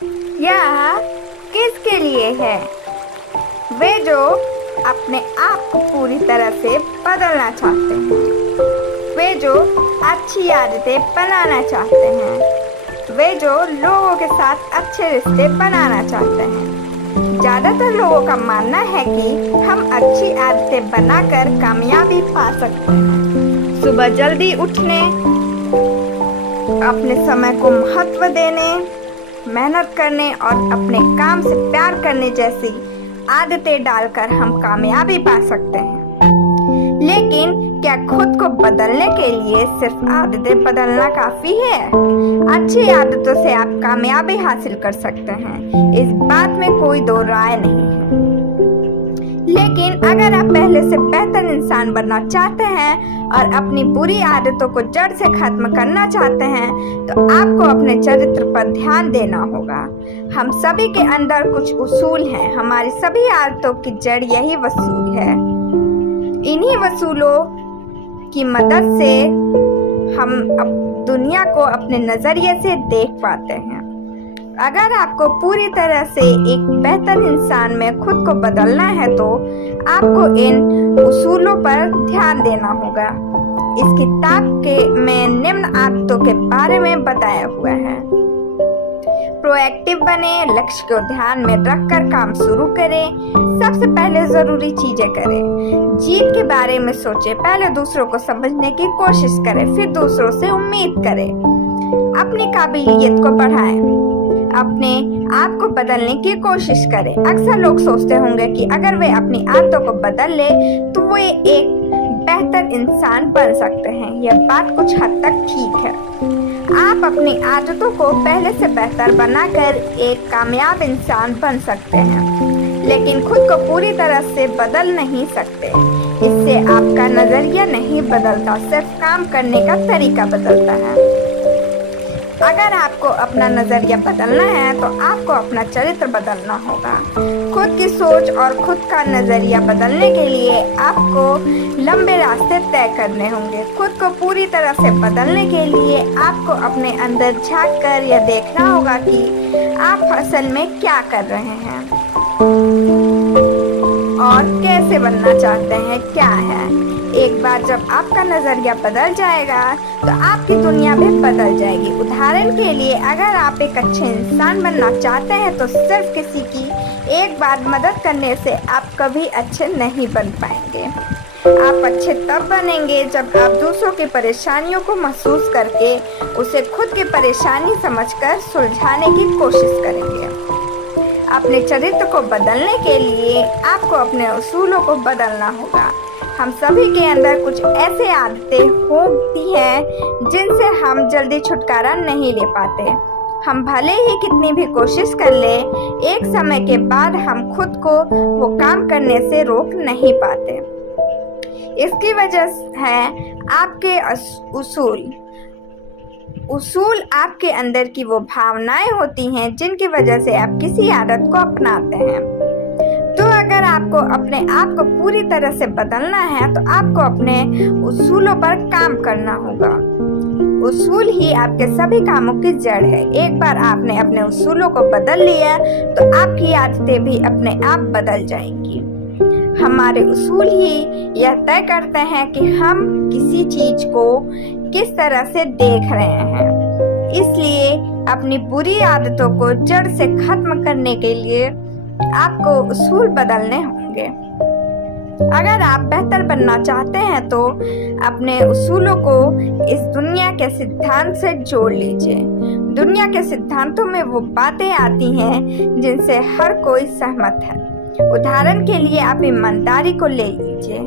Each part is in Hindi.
यह किसके लिए है? वे जो अपने आप को पूरी तरह से बदलना चाहते हैं, वे जो अच्छी आदतें बनाना चाहते हैं, वे जो लोगों के साथ अच्छे रिश्ते बनाना चाहते हैं। ज़्यादातर लोगों का मानना है कि हम अच्छी आदतें बनाकर कामयाबी पा सकते हैं। सुबह जल्दी उठने, अपने समय को महत्व देने, मेहनत करने और अपने काम से प्यार करने जैसी आदतें डालकर हम कामयाबी पा सकते हैं। लेकिन क्या खुद को बदलने के लिए सिर्फ आदतें बदलना काफी है? अच्छी आदतों से आप कामयाबी हासिल कर सकते हैं, इस बात में कोई दो राय नहीं है। लेकिन अगर आप पहले से बेहतर इंसान बनना चाहते हैं और अपनी बुरी आदतों को जड़ से खत्म करना चाहते हैं, तो आपको अपने चरित्र पर ध्यान देना होगा। हम सभी के अंदर कुछ उसूल हैं। हमारी सभी आदतों की जड़ यही वसूल है। इन्हीं वसूलों की मदद से हम दुनिया को अपने नजरिए से देख पाते हैं। अगर आपको पूरी तरह से एक बेहतर इंसान में खुद को बदलना है तो आपको इन उसूलों पर ध्यान देना होगा। इस किताब में निम्न आदतों के बारे में बताया हुआ है। प्रोएक्टिव बने, लक्ष्य को ध्यान में रखकर काम शुरू करें, सबसे पहले जरूरी चीजें करें, जीत के बारे में सोचें, पहले दूसरों को समझने की कोशिश करें, फिर दूसरों से उम्मीद करें, अपनी काबिलियत को बढ़ाएं, अपने आप को बदलने की कोशिश करें। अक्सर लोग सोचते होंगे कि अगर वे अपनी आदतों को बदल ले तो वे एक बेहतर इंसान बन सकते हैं। यह बात कुछ हद तक ठीक है। आप अपनी आदतों को पहले से बेहतर बनाकर एक कामयाब इंसान बन सकते हैं, लेकिन खुद को पूरी तरह से बदल नहीं सकते। इससे आपका नजरिया नहीं बदलता, सिर्फ काम करने का तरीका बदलता है। अगर आपको अपना नजरिया बदलना है तो आपको अपना चरित्र बदलना होगा। खुद की सोच और खुद का नजरिया बदलने के लिए आपको लंबे रास्ते तय करने होंगे। खुद को पूरी तरह से बदलने के लिए आपको अपने अंदर झांक कर यह देखना होगा कि आप असल में क्या कर रहे हैं और कैसे बनना चाहते हैं, क्या है। एक बार जब आपका नजरिया बदल जाएगा तो आपकी दुनिया भी बदल जाएगी। उदाहरण के लिए, अगर आप एक अच्छे इंसान बनना चाहते हैं तो सिर्फ किसी की एक बार मदद करने से आप कभी अच्छे नहीं बन पाएंगे। आप अच्छे तब बनेंगे जब आप दूसरों की परेशानियों को महसूस करके उसे खुद की परेशानी समझकर सुलझाने की कोशिश करेंगे। अपने चरित्र को बदलने के लिए आपको अपने उसूलों को बदलना होगा। हम सभी के अंदर कुछ ऐसे आदतें होती हैं जिनसे हम जल्दी छुटकारा नहीं ले पाते। हम भले ही कितनी भी कोशिश कर ले, एक समय के बाद हम खुद को वो काम करने से रोक नहीं पाते। इसकी वजह है आपके उसूल आपके अंदर की वो भावनाएं होती हैं जिनकी वजह से आप किसी आदत को अपनाते हैं। तो अगर आपको अपने आप को पूरी तरह से बदलना है तो आपको अपने उसूलों पर काम करना होगा। उसूल ही आपके सभी कामों की जड़ है। एक बार आपने अपने उसूलों को बदल लिया तो आपकी आदतें भी अपने आप बदल जाएंगी। हमारे उसूल ही यह तय करते हैं कि हम किसी चीज को किस तरह से देख रहे हैं। इसलिए अपनी बुरी आदतों को जड़ से खत्म करने के लिए आपको उसूल बदलने होंगे। अगर आप बेहतर बनना चाहते हैं तो अपने उसूलों को इस दुनिया के सिद्धांत से जोड़ लीजिए। दुनिया के सिद्धांतों में वो बातें आती हैं जिनसे हर कोई सहमत है। उदाहरण के लिए आप ईमानदारी को ले लीजिए।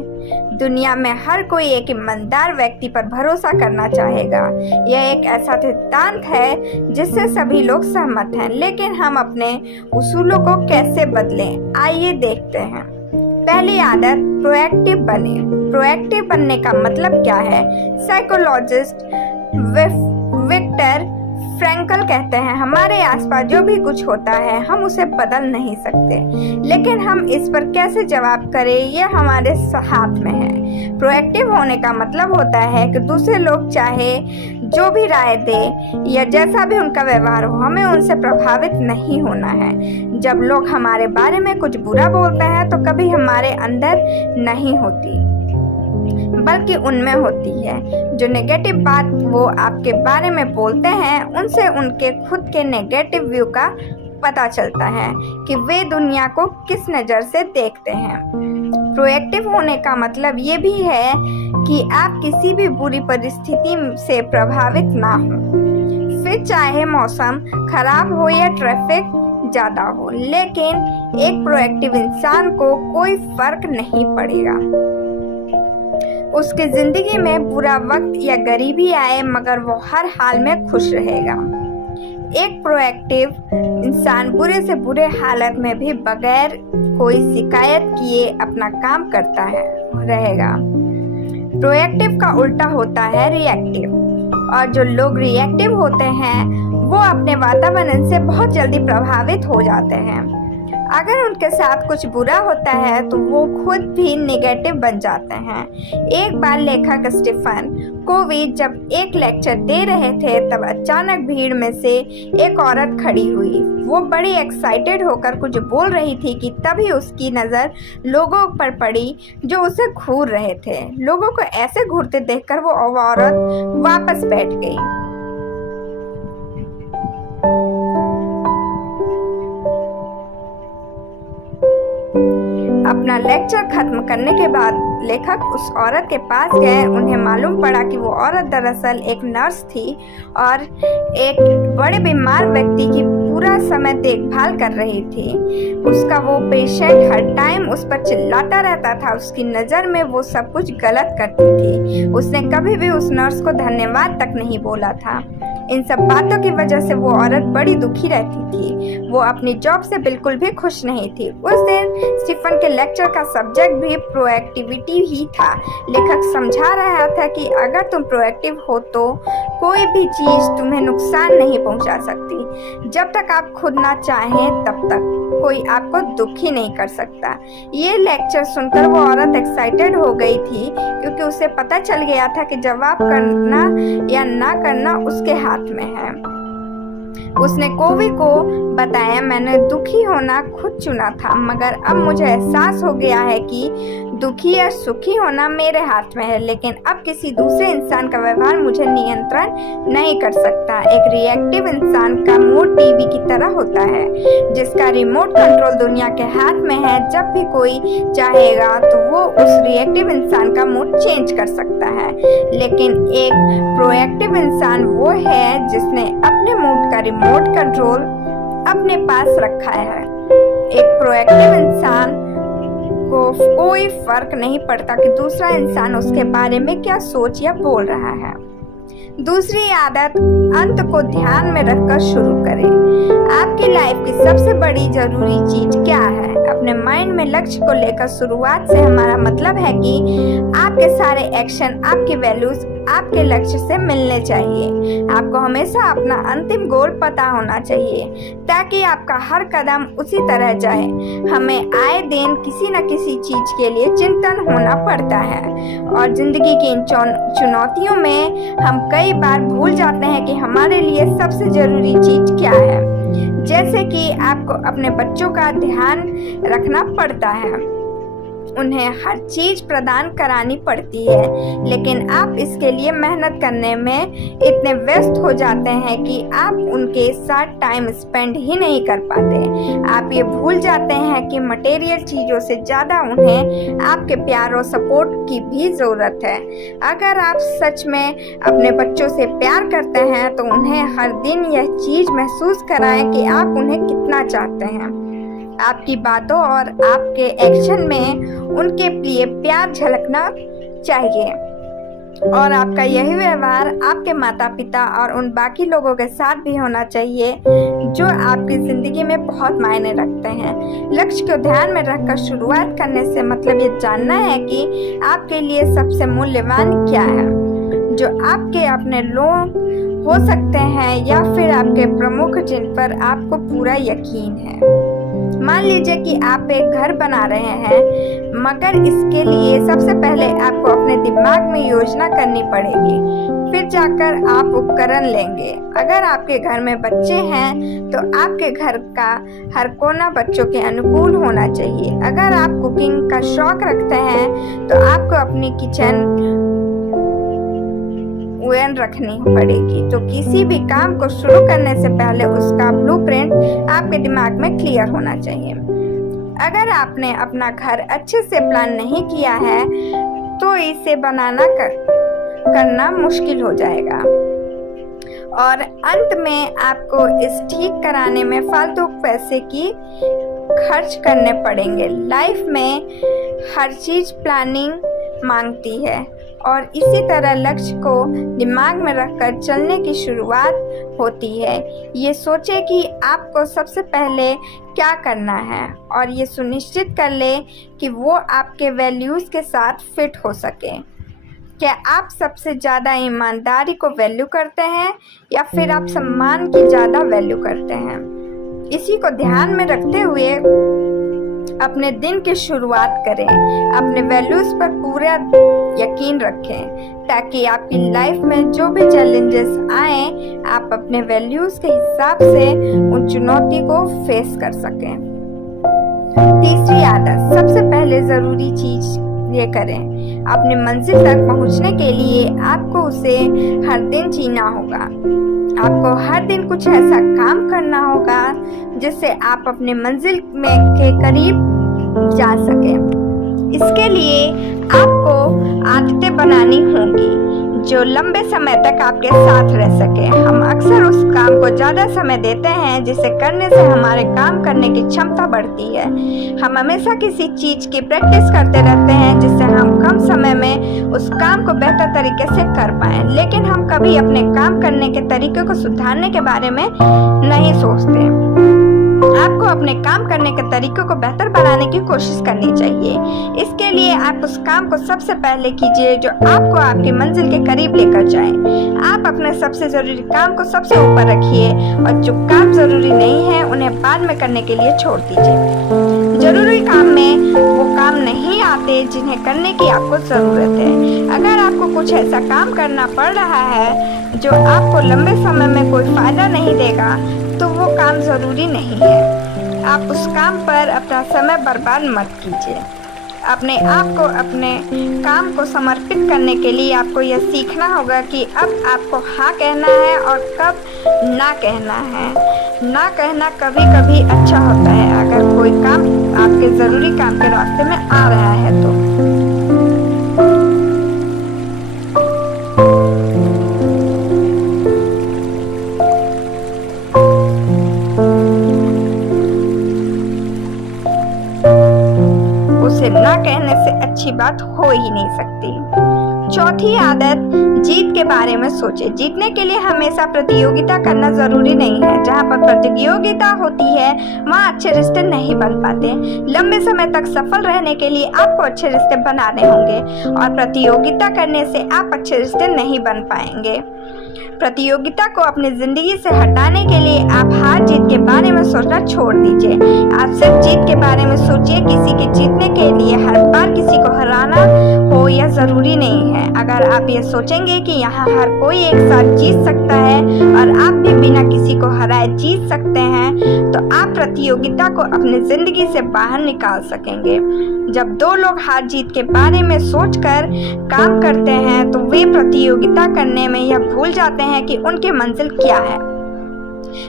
दुनिया में हर कोई एक ईमानदार व्यक्ति पर भरोसा करना चाहेगा। यह एक ऐसा सिद्धांत है जिससे सभी लोग सहमत हैं, लेकिन हम अपने उसूलों को कैसे बदलें, आइए देखते हैं। पहली आदत, प्रोएक्टिव बने। प्रोएक्टिव बनने का मतलब क्या है? साइकोलॉजिस्ट विक्टर फ्रैंकल कहते हैं, हमारे आसपास जो भी कुछ होता है हम उसे बदल नहीं सकते, लेकिन हम इस पर कैसे जवाब करें यह हमारे हाथ में है। प्रोएक्टिव होने का मतलब होता है कि दूसरे लोग चाहे जो भी राय दे या जैसा भी उनका व्यवहार हो, हमें उनसे प्रभावित नहीं होना है। जब लोग हमारे बारे में कुछ बुरा बोलते हैं तो कभी हमारे अंदर नहीं होती, बल्कि उनमें होती है। जो नेगेटिव बात वो आपके बारे में बोलते हैं, उनसे उनके खुद के नेगेटिव व्यू का पता चलता है कि वे दुनिया को किस नज़र से देखते हैं। प्रोएक्टिव होने का मतलब ये भी है कि आप किसी भी बुरी परिस्थिति से प्रभावित ना हो, फिर चाहे मौसम खराब हो या ट्रैफिक ज़्यादा हो। लेकिन एक प्रोएक्टिव इंसान को कोई फर्क नहीं पड़ेगा, उसकी ज़िंदगी में बुरा वक्त या गरीबी आए, मगर वो हर हाल में खुश रहेगा। एक प्रोएक्टिव इंसान बुरे से बुरे हालत में भी बगैर कोई शिकायत किए अपना काम करता है रहेगा। प्रोएक्टिव का उल्टा होता है रिएक्टिव, और जो लोग रिएक्टिव होते हैं वो अपने वातावरण से बहुत जल्दी प्रभावित हो जाते हैं। अगर उनके साथ कुछ बुरा होता है तो वो खुद भी नेगेटिव बन जाते हैं। एक बार लेखक स्टीफन कोवी जब एक लेक्चर दे रहे थे, तब अचानक भीड़ में से एक औरत खड़ी हुई। वो बड़ी एक्साइटेड होकर कुछ बोल रही थी कि तभी उसकी नज़र लोगों पर पड़ी जो उसे घूर रहे थे। लोगों को ऐसे घूरते देखकर वो औरत वापस बैठ गई। अपना लेक्चर खत्म करने के बाद लेखक उस औरत के पास गए। उन्हें मालूम पड़ा कि वो औरत दरअसल एक नर्स थी और एक बड़े बीमार व्यक्ति की पूरा समय देखभाल कर रही थी। उसका वो पेशेंट हर टाइम उस पर चिल्लाता रहता था। उसकी नज़र में वो सब कुछ गलत करती थी। उसने कभी भी उस नर्स को धन्यवाद तक नहीं बोला था। इन सब बातों की वजह से वो औरत बड़ी दुखी रहती थी। वो अपनी जॉब से बिल्कुल भी खुश नहीं थी। उस दिन स्टीफन के लेक्चर का सब्जेक्ट भी प्रोएक्टिविटी ही था। लेखक समझा रहा था कि अगर तुम प्रोएक्टिव हो तो कोई भी चीज़ तुम्हें नुकसान नहीं पहुंचा सकती। जब तक आप खुद ना चाहें तब तक कोई आपको दुखी नहीं कर सकता। ये लेक्चर सुनकर वो औरत एक्साइटेड हो गई थी, क्योंकि उसे पता चल गया था कि जवाब करना या ना करना उसके हाथ में है। उसने कोवी को बताया, मैंने दुखी होना खुद चुना था, मगर अब मुझे एहसास हो गया है कि दुखी या सुखी होना मेरे हाथ में है। लेकिन अब किसी दूसरे इंसान का व्यवहार मुझे नियंत्रण नहीं कर सकता। एक रिएक्टिव इंसान का मूड टीवी की तरह होता है, जिसका रिमोट कंट्रोल दुनिया के हाथ में है। जब भी कोई चाहेगा तो वो उस रिएक्टिव इंसान का मूड चेंज कर सकता है। लेकिन एक प्रोएक्टिव इंसान वो है जिसने अपने मूड का रिमोट कंट्रोल अपने पास रखा है। एक प्रोएक्टिव इंसान को कोई फर्क नहीं पड़ता कि दूसरा इंसान उसके बारे में क्या सोच या बोल रहा है। दूसरी आदत, अंत को ध्यान में रखकर शुरू करें। आपकी लाइफ की सबसे बड़ी जरूरी चीज क्या है? अपने माइंड में लक्ष्य को लेकर शुरुआत से हमारा मतलब है कि आपके सारे एक्शन, आपकी वैल्यूज आपके लक्ष्य से मिलने चाहिए। आपको हमेशा अपना अंतिम गोल पता होना चाहिए, ताकि आपका हर कदम उसी तरह जाए। हमें आए दिन किसी न किसी चीज के लिए चिंतन होना पड़ता है, और जिंदगी की इन चुनौतियों में हम कई बार भूल जाते हैं कि हमारे लिए सबसे जरूरी चीज क्या है। जैसे कि आपको अपने बच्चों का ध्यान रखना पड़ता है, उन्हें हर चीज प्रदान करानी पड़ती है, लेकिन आप इसके लिए मेहनत करने में इतने व्यस्त हो जाते हैं कि आप उनके साथ टाइम स्पेंड ही नहीं कर पाते। आप ये भूल जाते हैं कि मटेरियल चीज़ों से ज़्यादा उन्हें आपके प्यार और सपोर्ट की भी ज़रूरत है। अगर आप सच में अपने बच्चों से प्यार करते हैं तो उन्हें हर दिन यह चीज़ महसूस कराएं कि आप उन्हें कितना चाहते हैं। आपकी बातों और आपके एक्शन में उनके लिए प्यार झलकना चाहिए, और आपका यही व्यवहार आपके माता पिता और उन बाकी लोगों के साथ भी होना चाहिए जो आपकी ज़िंदगी में बहुत मायने रखते हैं। लक्ष्य को ध्यान में रखकर शुरुआत करने से मतलब ये जानना है कि आपके लिए सबसे मूल्यवान क्या है, जो आपके अपने लोग हो सकते हैं या फिर आपके प्रमुख जिन पर आपको पूरा यकीन है। मान लीजिए कि आप एक घर बना रहे हैं, मगर इसके लिए सबसे पहले आपको अपने दिमाग में योजना करनी पड़ेगी फिर जाकर आप उपकरण लेंगे। अगर आपके घर में बच्चे हैं तो आपके घर का हर कोना बच्चों के अनुकूल होना चाहिए। अगर आप कुकिंग का शौक रखते हैं तो आपको अपनी किचन ओवन रखनी पड़ेगी। तो किसी भी काम को शुरू करने से पहले उसका ब्लूप्रिंट आपके दिमाग में क्लियर होना चाहिए। अगर आपने अपना घर अच्छे से प्लान नहीं किया है तो इसे करना मुश्किल हो जाएगा और अंत में आपको इस ठीक कराने में फालतू पैसे की खर्च करने पड़ेंगे। लाइफ में हर चीज प्लानिंग मांगती है और इसी तरह लक्ष्य को दिमाग में रखकर चलने की शुरुआत होती है। ये सोचें कि आपको सबसे पहले क्या करना है और ये सुनिश्चित कर ले कि वो आपके वैल्यूज़ के साथ फिट हो सके। क्या आप सबसे ज़्यादा ईमानदारी को वैल्यू करते हैं या फिर आप सम्मान की ज़्यादा वैल्यू करते हैं? इसी को ध्यान में रखते हुए अपने दिन की शुरुआत करें। अपने वैल्यूज़ पर पूरा यकीन रखें ताकि आपकी लाइफ में जो भी चैलेंजेस आए आप अपने वैल्यूज़ के हिसाब से उन चुनौती को फेस कर सकें। तीसरी आदत, सबसे पहले ज़रूरी चीज़ ये करें। अपनी मंजिल तक पहुंचने के लिए आपको उसे हर दिन जीना होगा। आपको हर दिन कुछ ऐसा काम करना होगा जिससे आप अपनी मंजिल के करीब जा सकें। इसके लिए आपको आदतें बनानी होंगी जो लंबे समय तक आपके साथ रह सके। हम अक्सर उस काम को ज़्यादा समय देते हैं जिसे करने से हमारे काम करने की क्षमता बढ़ती है। हम हमेशा किसी चीज़ की प्रैक्टिस करते रहते हैं जिससे हम कम समय में उस काम को बेहतर तरीके से कर पाएं, लेकिन हम कभी अपने काम करने के तरीके को सुधारने के बारे में नहीं सोचते। आपको अपने काम करने के तरीकों को बेहतर बनाने की कोशिश करनी चाहिए। इसके लिए आप उस काम को सबसे पहले कीजिए जो आपको आपकी मंजिल के करीब लेकर जाए। आप अपने सबसे ज़रूरी काम को सबसे ऊपर रखिए और जो काम ज़रूरी नहीं है उन्हें बाद में करने के लिए छोड़ दीजिए। जरूरी काम में वो काम नहीं आते जिन्हें करने की आपको ज़रूरत है। अगर आपको कुछ ऐसा काम करना पड़ रहा है जो आपको लंबे समय में कोई फ़ायदा नहीं देगा तो वो काम ज़रूरी नहीं है। आप उस काम पर अपना समय बर्बाद मत कीजिए। अपने आप को अपने काम को समर्पित करने के लिए आपको यह सीखना होगा कि अब आपको हाँ कहना है और कब ना कहना है। ना कहना कभी कभी अच्छा होता है अगर कोई काम आपके ज़रूरी काम के रास्ते में आ रहा है तो। ना कहने से अच्छी बात हो ही नहीं सकती। चौथी आदत, जीत के बारे में सोचें। जीतने के लिए हमेशा प्रतियोगिता करना जरूरी नहीं है। जहाँ पर प्रतियोगिता होती है वहाँ अच्छे रिश्ते नहीं बन पाते। लंबे समय तक सफल रहने के लिए आपको अच्छे रिश्ते बनाने होंगे और प्रतियोगिता करने से आप अच्छे रिश्ते नहीं बन पाएंगे। प्रतियोगिता को अपनी जिंदगी से हटाने के लिए आप हार जीत के बारे में सोचना छोड़ दीजिए। आप सिर्फ जीत के बारे में सोचिए। किसी के जीतने के लिए हर बार किसी को हराना हो यह जरूरी नहीं है। अगर आप ये सोचेंगे कि यहाँ हर कोई एक साथ जीत सकता है और आप भी बिना किसी को हराए जीत सकते हैं तो आप प्रतियोगिता को अपनी जिंदगी से बाहर निकाल सकेंगे। जब दो लोग हार जीत के बारे में सोचकर काम करते हैं तो वे प्रतियोगिता करने में यह भूल जाते हैं कि उनकी मंजिल क्या है।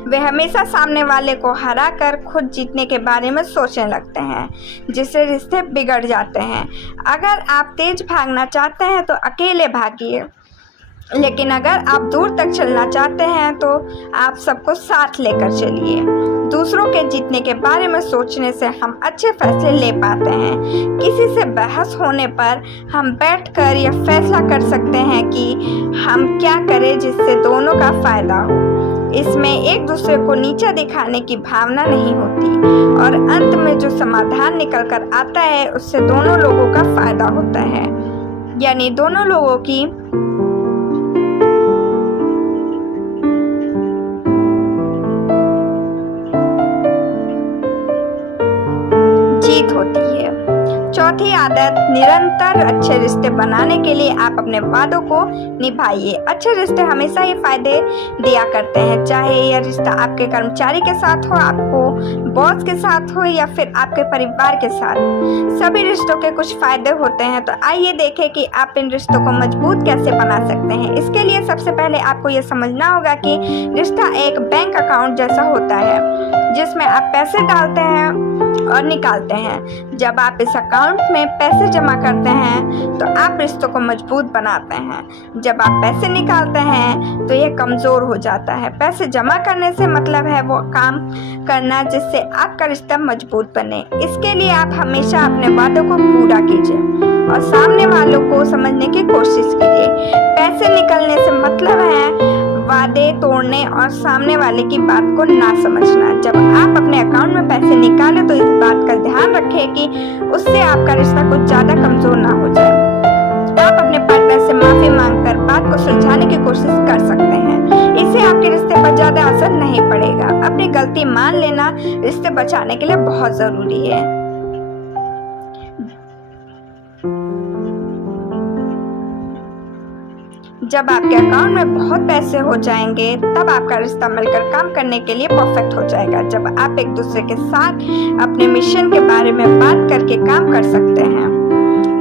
वे हमेशा सामने वाले को हराकर खुद जीतने के बारे में सोचने लगते हैं जिससे रिश्ते बिगड़ जाते हैं। अगर आप तेज भागना चाहते हैं तो अकेले भागिए, लेकिन अगर आप दूर तक चलना चाहते हैं तो आप सबको साथ लेकर चलिए। दूसरों के जीतने के बारे में सोचने से हम अच्छे फैसले ले पाते हैं। किसी से बहस होने पर हम बैठकर यह फैसला कर सकते हैं कि हम क्या करें जिससे दोनों का फ़ायदा हो। इसमें एक दूसरे को नीचा दिखाने की भावना नहीं होती और अंत में जो समाधान निकल कर आता है उससे दोनों लोगों का फ़ायदा होता है, यानी दोनों लोगों की जीत होती है। चौथी चौथी आदत, निरंतर अच्छे रिश्ते बनाने के लिए आप अपने वादों को निभाइए। अच्छे रिश्ते हमेशा ही फायदे दिया करते हैं, चाहे यह रिश्ता आपके कर्मचारी के साथ हो, आपको बॉस के साथ हो या फिर आपके परिवार के साथ। सभी रिश्तों के कुछ फायदे होते हैं, तो आइए देखें कि आप इन रिश्तों को मजबूत कैसे बना सकते हैं। इसके लिए सबसे पहले आपको यह समझना होगा कि रिश्ता एक बैंक अकाउंट जैसा होता है, जिसमें आप पैसे डालते हैं और निकालते हैं। जब आप इस अकाउंट में पैसे जमा करते हैं तो आप रिश्तों को मजबूत बनाते हैं। जब आप पैसे निकालते हैं तो यह कमज़ोर हो जाता है। पैसे जमा करने से मतलब है वो काम करना जिससे आपका रिश्ता मजबूत बने। इसके लिए आप हमेशा अपने वादों को पूरा कीजिए और सामने वालों को समझने की कोशिश कीजिए। पैसे निकलने से मतलब है वादे तोड़ने और सामने वाले की बात को ना समझना। जब आप अपने अकाउंट में पैसे निकालें तो इस बात का ध्यान रखें कि उससे आपका रिश्ता कुछ ज़्यादा कमज़ोर ना हो जाए। आप अपने पार्टनर से माफ़ी मांगकर बात को सुलझाने की कोशिश कर सकते हैं। इससे आपके रिश्ते पर ज़्यादा असर नहीं पड़ेगा। अपनी गलती मान लेना रिश्ते बचाने के लिए बहुत ज़रूरी है। जब आपके अकाउंट में बहुत पैसे हो जाएंगे तब आपका रिश्ता मिलकर काम करने के लिए परफेक्ट हो जाएगा। जब आप एक दूसरे के साथ अपने मिशन के बारे में बात करके काम कर सकते हैं।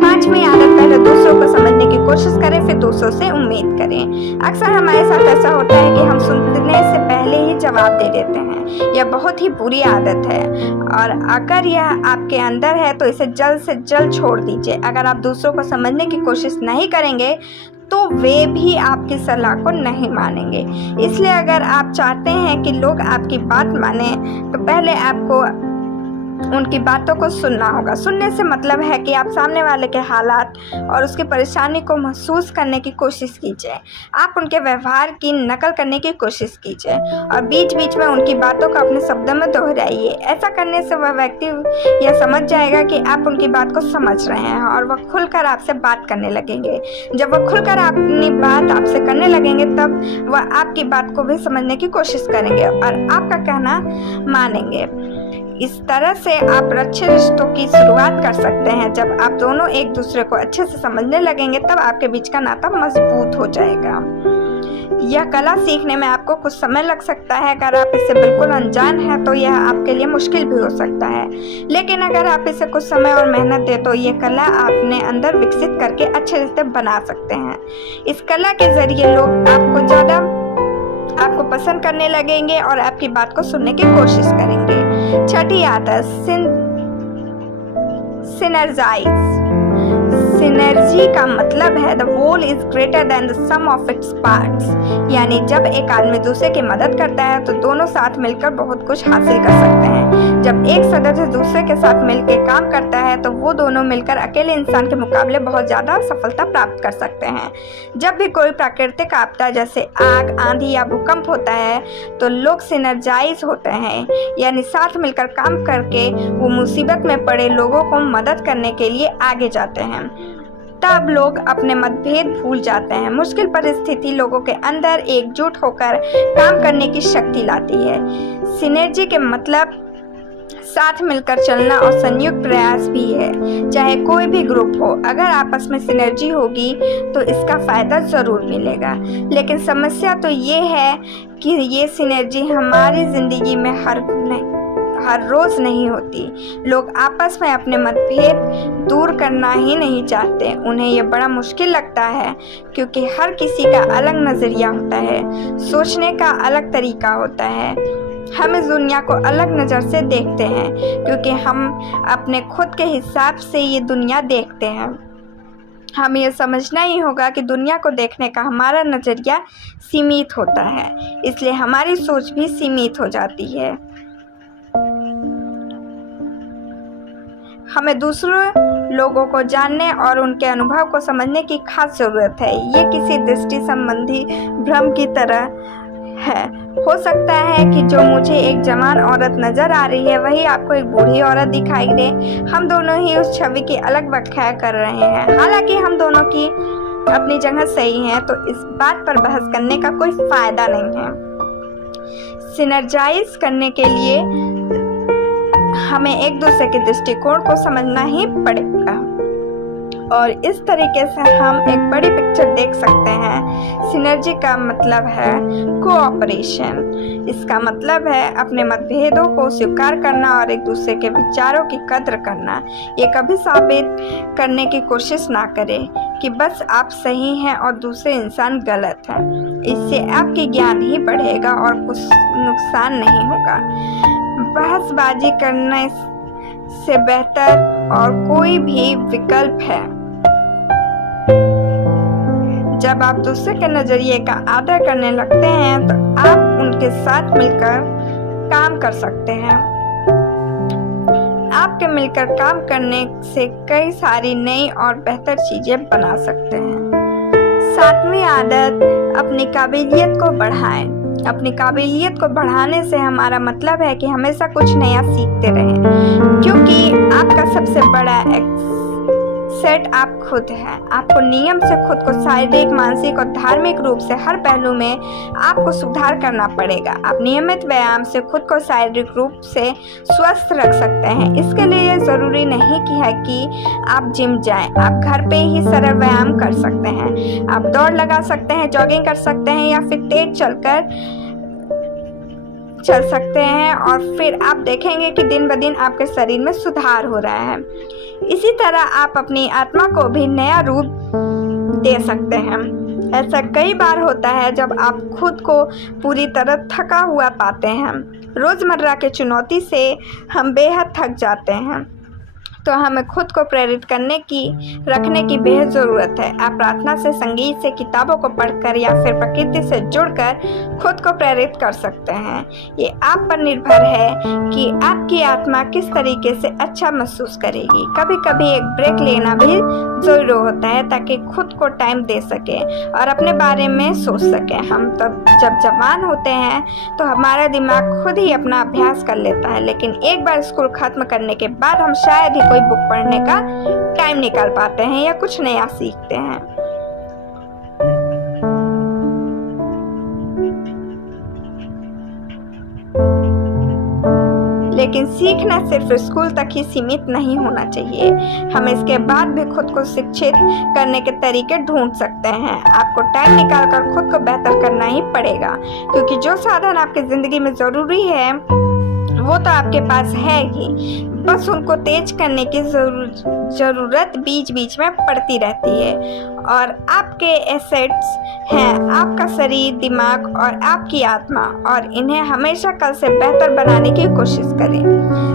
पांचवी आदत, पहले दूसरों को समझने की कोशिश करें फिर दूसरों से उम्मीद करें। अक्सर हमारे साथ ऐसा होता है कि हम सुनने से पहले ही जवाब दे देते हैं। यह बहुत ही बुरी आदत है और अगर यह आपके अंदर है तो इसे जल्द से जल्द छोड़ दीजिए। अगर आप दूसरों को समझने की कोशिश नहीं करेंगे तो वे भी आपकी सलाह को नहीं मानेंगे। इसलिए अगर आप चाहते हैं कि लोग आपकी बात माने तो पहले आपको उनकी बातों को सुनना होगा। सुनने से मतलब है कि आप सामने वाले के हालात और उसकी परेशानी को महसूस करने की कोशिश कीजिए। आप उनके व्यवहार की नकल करने की कोशिश कीजिए और बीच बीच में उनकी बातों को अपने शब्दों में दोहराइए। ऐसा करने से वह व्यक्ति यह समझ जाएगा कि आप उनकी बात को समझ रहे हैं और वह खुलकर आपसे बात करने लगेंगे। जब वह खुलकर अपनी बात आपसे करने लगेंगे तब वह आपकी बात को भी समझने की कोशिश करेंगे और आपका कहना मानेंगे। इस तरह से आप अच्छे रिश्तों की शुरुआत कर सकते हैं। जब आप दोनों एक दूसरे को अच्छे से समझने लगेंगे तब आपके बीच का नाता मजबूत हो जाएगा। यह कला सीखने में आपको कुछ समय लग सकता है। अगर आप इससे बिल्कुल अनजान हैं तो यह आपके लिए मुश्किल भी हो सकता है, लेकिन अगर आप इसे कुछ समय और मेहनत दें तो यह कला अपने अंदर विकसित करके अच्छे रिश्ते बना सकते हैं। इस कला के जरिए लोग आपको पसंद करने लगेंगे और आपकी बात को सुनने की कोशिश करेंगे। छठी आदत, सिनर्जाइज। सिनर्जी का मतलब है the whole is greater than the sum of its parts. यानी जब एक आदमी दूसरे की मदद करता है तो दोनों साथ मिलकर बहुत कुछ हासिल कर सकते हैं। जब एक सदस्य दूसरे के साथ मिलकर काम करता है तो वो दोनों मिलकर अकेले इंसान के मुकाबले बहुत ज़्यादा सफलता प्राप्त कर सकते हैं। जब भी कोई प्राकृतिक आपदा जैसे आग, आंधी या भूकंप होता है तो लोग सिनर्जाइज होते हैं, यानी साथ मिलकर काम करके वो मुसीबत में पड़े लोगों को मदद करने के लिए आगे जाते हैं। तब लोग अपने मतभेद भूल जाते हैं। मुश्किल परिस्थिति लोगों के अंदर एकजुट होकर काम करने की शक्ति लाती है। सिनर्जी के मतलब साथ मिलकर चलना और संयुक्त प्रयास भी है, चाहे कोई भी ग्रुप हो। अगर आपस में सिनर्जी होगी तो इसका फ़ायदा ज़रूर मिलेगा, लेकिन समस्या तो ये है कि ये सिनर्जी हमारी ज़िंदगी में हर रोज़ नहीं होती। लोग आपस में अपने मतभेद दूर करना ही नहीं चाहते। उन्हें यह बड़ा मुश्किल लगता है क्योंकि हर किसी का अलग नज़रिया होता है, सोचने का अलग तरीका होता है। हम इस दुनिया को अलग नज़र से देखते हैं क्योंकि हम अपने खुद के हिसाब से ये दुनिया देखते हैं। हमें यह समझना ही होगा कि दुनिया को देखने का हमारा नज़रिया सीमित होता है, इसलिए हमारी सोच भी सीमित हो जाती है। हमें दूसरों लोगों को जानने और उनके अनुभव को समझने की खास ज़रूरत है। ये किसी दृष्टि संबंधी भ्रम की तरह है। हो सकता है कि जो मुझे एक जवान औरत नज़र आ रही है वही आपको एक बूढ़ी औरत दिखाई दे। हम दोनों ही उस छवि की अलग व्याख्या कर रहे हैं। हालांकि हम दोनों की अपनी जगह सही है, तो इस बात पर बहस करने का कोई फ़ायदा नहीं है। सिनर्जाइज करने के लिए हमें एक दूसरे के दृष्टिकोण को समझना ही पड़ेगा। और इस तरीके से हम एक बड़ी पिक्चर देख सकते हैं। सिनर्जी का मतलब है कोऑपरेशन। इसका मतलब है अपने मतभेदों को स्वीकार करना और एक दूसरे के विचारों की कद्र करना। ये कभी साबित करने की कोशिश ना करें कि बस आप सही हैं और दूसरे इंसान गलत हैं। इससे आपकी ज्ञान ही बढ़ेगा और कुछ नुकसान नहीं होगा। बहसबाजी करने से बेहतर और कोई भी विकल्प है। जब आप दूसरे के नजरिए का आदर करने लगते हैं तो आप उनके साथ मिलकर काम कर सकते हैं। आपके मिलकर काम करने से कई सारी नई और बेहतर चीजें बना सकते हैं। 7वीं आदत, अपनी काबिलियत को बढ़ाएं। अपनी काबिलियत को बढ़ाने से हमारा मतलब है कि हमेशा कुछ नया सीखते रहें, क्योंकि आपका सबसे बड़ा सेट आप खुद हैं। आपको नियम से खुद को शारीरिक, मानसिक और धार्मिक रूप से हर पहलू में आपको सुधार करना पड़ेगा। आप नियमित व्यायाम से खुद को शारीरिक रूप से स्वस्थ रख सकते हैं। इसके लिए यह ज़रूरी नहीं कि आप जिम जाएं। आप घर पे ही सरल व्यायाम कर सकते हैं। आप दौड़ लगा सकते हैं, जॉगिंग कर सकते हैं या फिर तेज चल सकते हैं और फिर आप देखेंगे कि दिन ब दिन आपके शरीर में सुधार हो रहा है। इसी तरह आप अपनी आत्मा को भी नया रूप दे सकते हैं। ऐसा कई बार होता है जब आप खुद को पूरी तरह थका हुआ पाते हैं। रोज़मर्रा के चुनौती से हम बेहद थक जाते हैं, तो हमें खुद को प्रेरित रखने की बेहद ज़रूरत है। आप प्रार्थना से, संगीत से, किताबों को पढ़कर या फिर प्रकृति से जुड़कर खुद को प्रेरित कर सकते हैं। ये आप पर निर्भर है कि आपकी आत्मा किस तरीके से अच्छा महसूस करेगी। कभी कभी एक ब्रेक लेना भी ज़रूरी होता है ताकि खुद को टाइम दे सके और अपने बारे में सोच सके। हम तब जब जवान होते हैं तो हमारा दिमाग खुद ही अपना अभ्यास कर लेता है, लेकिन एक बार स्कूल खत्म करने के बाद हम शायद ही कोई बुक पढ़ने का टाइम निकाल पाते हैं या कुछ नया सीखते हैं। लेकिन सीखना सिर्फ स्कूल तक ही सीमित नहीं होना चाहिए। हम इसके बाद भी खुद को शिक्षित करने के तरीके ढूंढ सकते हैं। आपको टाइम निकालकर खुद को बेहतर करना ही पड़ेगा, क्योंकि जो साधन आपकी ज़िंदगी में ज़रूरी है वो तो आपके पास है ही, बस उनको तेज करने की ज़रूरत बीच बीच में पड़ती रहती है। और आपके एसेट्स हैं आपका शरीर, दिमाग और आपकी आत्मा, और इन्हें हमेशा कल से बेहतर बनाने की कोशिश करें।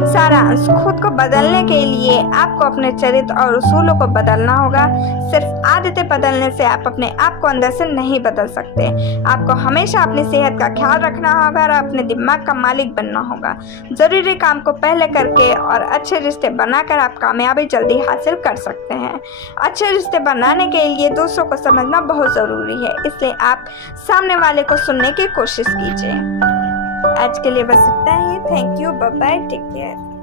सारांश, खुद को बदलने के लिए आपको अपने चरित्र और उसूलों को बदलना होगा। सिर्फ आदतें बदलने से आप अपने आप को अंदर से नहीं बदल सकते। आपको हमेशा अपनी सेहत का ख्याल रखना होगा और अपने दिमाग का मालिक बनना होगा। ज़रूरी काम को पहले करके और अच्छे रिश्ते बनाकर आप कामयाबी जल्दी हासिल कर सकते हैं। अच्छे रिश्ते बनाने के लिए दूसरों को समझना बहुत ज़रूरी है, इसलिए आप सामने वाले को सुनने की कोशिश कीजिए। आज के लिए बस इतना ही। Thank you, bye bye, take care.